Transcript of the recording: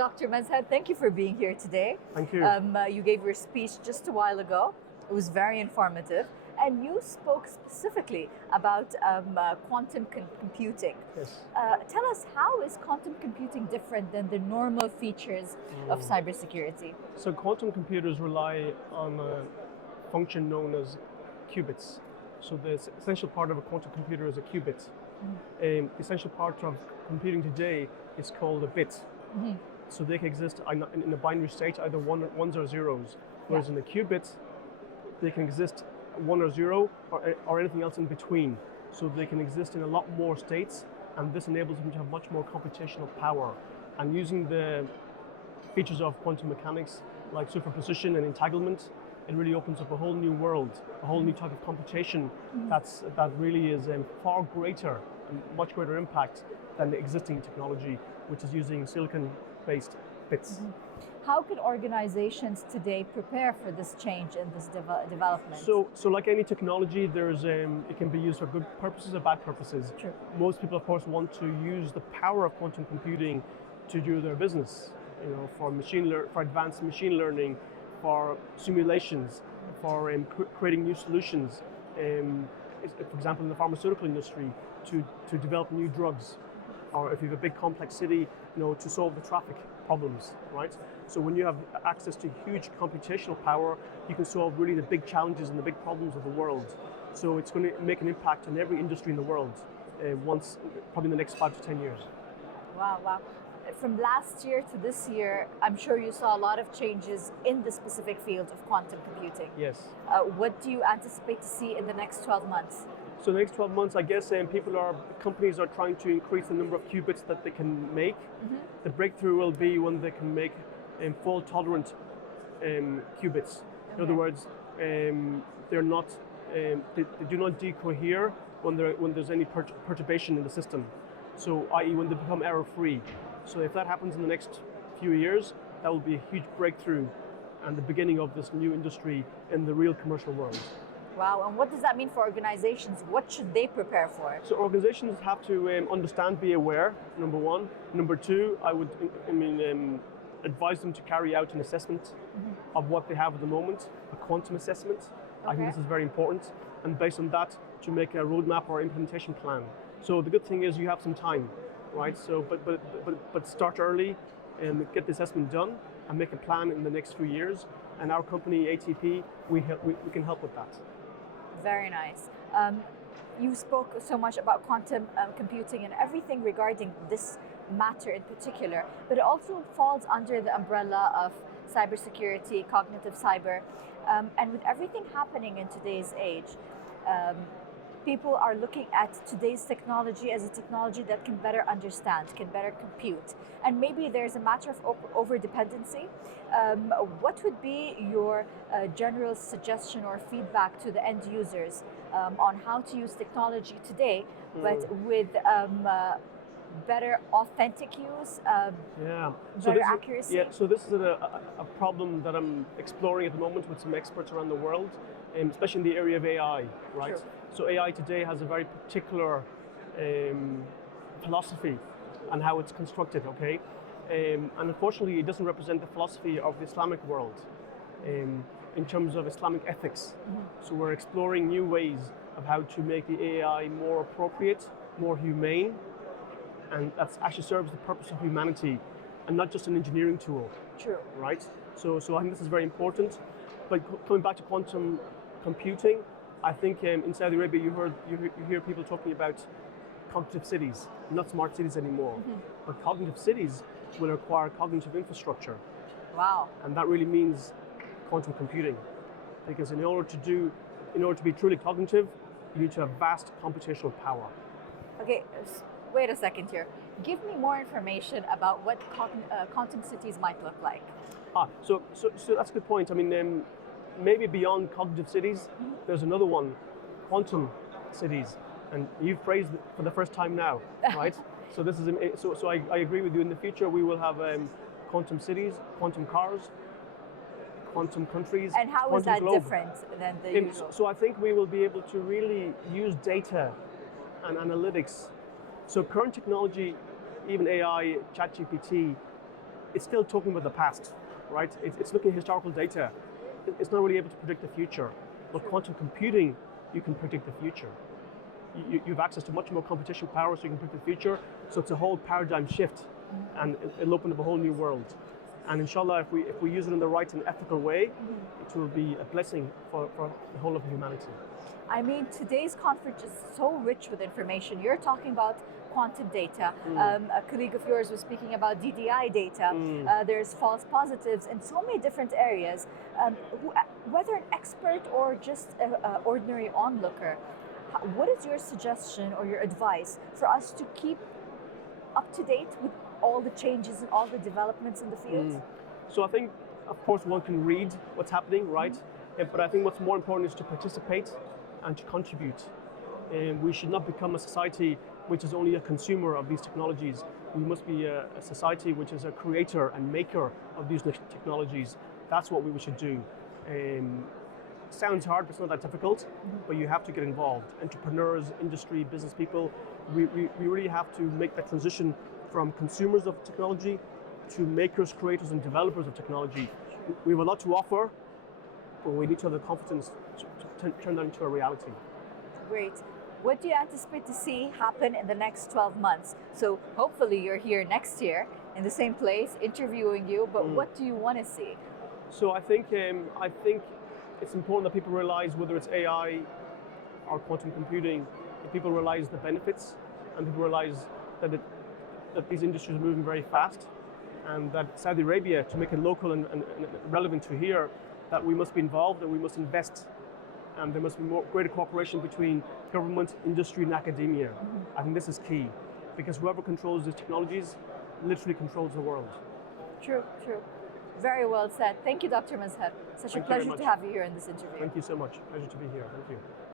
Dr. Mazhar, thank you for being here today. Thank you. You gave your speech just a while ago. It was very informative. And you spoke specifically about quantum computing. Yes. Tell us, how is quantum computing different than the normal features of cybersecurity? So quantum computers rely on a function known as qubits. So the essential part of a quantum computer is a qubit. The essential part of computing today is called a bit. So they can exist in a binary state, either ones or zeros. Whereas in the qubits, they can exist 1 or 0 or anything else in between. So they can exist in a lot more states, and this enables them to have much more computational power. And using the features of quantum mechanics like superposition and entanglement, it really opens up a whole new world, a whole new type of computation that really is far greater and much greater impact than the existing technology, which is using silicon-based bits. How can organizations today prepare for this change and this development? So like any technology, there's it can be used for good purposes or bad purposes. True. Most people, of course, want to use the power of quantum computing to do their business. You know, for advanced machine learning, for simulations, for creating new solutions. For example, in the pharmaceutical industry, to develop new drugs, or if you have a big complex city, to solve the traffic problems, right? So when you have access to huge computational power, you can solve really the big challenges and the big problems of the world. So it's going to make an impact in every industry in the world, probably in the next 5 to 10 years. Wow. From last year to this year, I'm sure you saw a lot of changes in the specific field of quantum computing. Yes. What do you anticipate to see in the next 12 months? So the next 12 months, I guess companies are trying to increase the number of qubits that they can make. The breakthrough will be when they can make fault tolerant qubits. In other words, they do not decohere when there's any perturbation in the system. So i.e. when they become error free. So if that happens in the next few years, that will be a huge breakthrough and the beginning of this new industry in the real commercial world. Wow, and what does that mean for organizations? What should they prepare for? So organizations have to understand, be aware, number one. Number two, I would advise them to carry out an assessment of what they have at the moment, a quantum assessment. Okay. I think this is very important. And based on that, to make a roadmap or implementation plan. So the good thing is you have some time, right? So, but start early and get the assessment done and make a plan in the next few years. And our company, ATP, we can help with that. Very nice. You spoke so much about quantum computing and everything regarding this matter in particular, but it also falls under the umbrella of cybersecurity, cognitive cyber, and with everything happening in today's age, people are looking at today's technology as a technology that can better understand, can better compute. And maybe there's a matter of over-dependency. What would be your general suggestion or feedback to the end users on how to use technology today, but with better authentic use, better accuracy? So this is a problem that I'm exploring at the moment with some experts around the world, especially in the area of AI, right? Sure. So AI today has a very particular philosophy and how it's constructed, okay? And unfortunately, it doesn't represent the philosophy of the Islamic world in terms of Islamic ethics. So we're exploring new ways of how to make the AI more appropriate, more humane, and that actually serves the purpose of humanity and not just an engineering tool. True. Right? So I think this is very important. But coming back to quantum computing, I think in Saudi Arabia you hear people talking about cognitive cities, not smart cities anymore. But cognitive cities will require cognitive infrastructure. Wow. And that really means quantum computing. Because in order to be truly cognitive, you need to have vast computational power. Okay, wait a second here. Give me more information about what quantum cities might look like. So that's a good point. I mean, maybe beyond cognitive cities, there's another one, quantum cities, and you've phrased it for the first time now, right? So this is so I agree with you. In the future, we will have quantum cities, quantum cars, quantum countries. And how is that globe. different than the usual? So I think we will be able to really use data and analytics. So current technology, even AI, ChatGPT, it's still talking about the past, right? It's looking at historical data. It's not really able to predict the future. But quantum computing, you can predict the future. You have access to much more computation power, so you can predict the future. So it's a whole paradigm shift, and it'll open up a whole new world. And inshallah, if we use it in the right and ethical way, it will be a blessing for the whole of humanity. I mean, today's conference is so rich with information. You're talking about quantum data. A colleague of yours was speaking about DDI data. There's false positives in so many different areas. Whether an expert or just an ordinary onlooker, what is your suggestion or your advice for us to keep up to date with all the changes and all the developments in the field? So I think, of course, one can read what's happening, right? But I think what's more important is to participate and to contribute. We should not become a society which is only a consumer of these technologies. We must be a society which is a creator and maker of these technologies. That's what we should do. Sounds hard, but it's not that difficult, but you have to get involved. Entrepreneurs, industry, business people, we really have to make that transition from consumers of technology to makers, creators, and developers of technology. We have a lot to offer, but we need to have the confidence to turn that into a reality. Great. What do you anticipate to see happen in the next 12 months? So hopefully you're here next year in the same place interviewing you, but what do you want to see? So I think it's important that people realize, whether it's AI or quantum computing, that people realize the benefits, and people realize that these industries are moving very fast, and that Saudi Arabia, to make it local and relevant to here, that we must be involved and we must invest, and there must be greater cooperation between government, industry, and academia. I think this is key, because whoever controls these technologies literally controls the world. True, true. Very well said. Thank you, Dr. Mazhar. Such a pleasure to have you here in this interview. Thank you so much. Pleasure to be here. Thank you.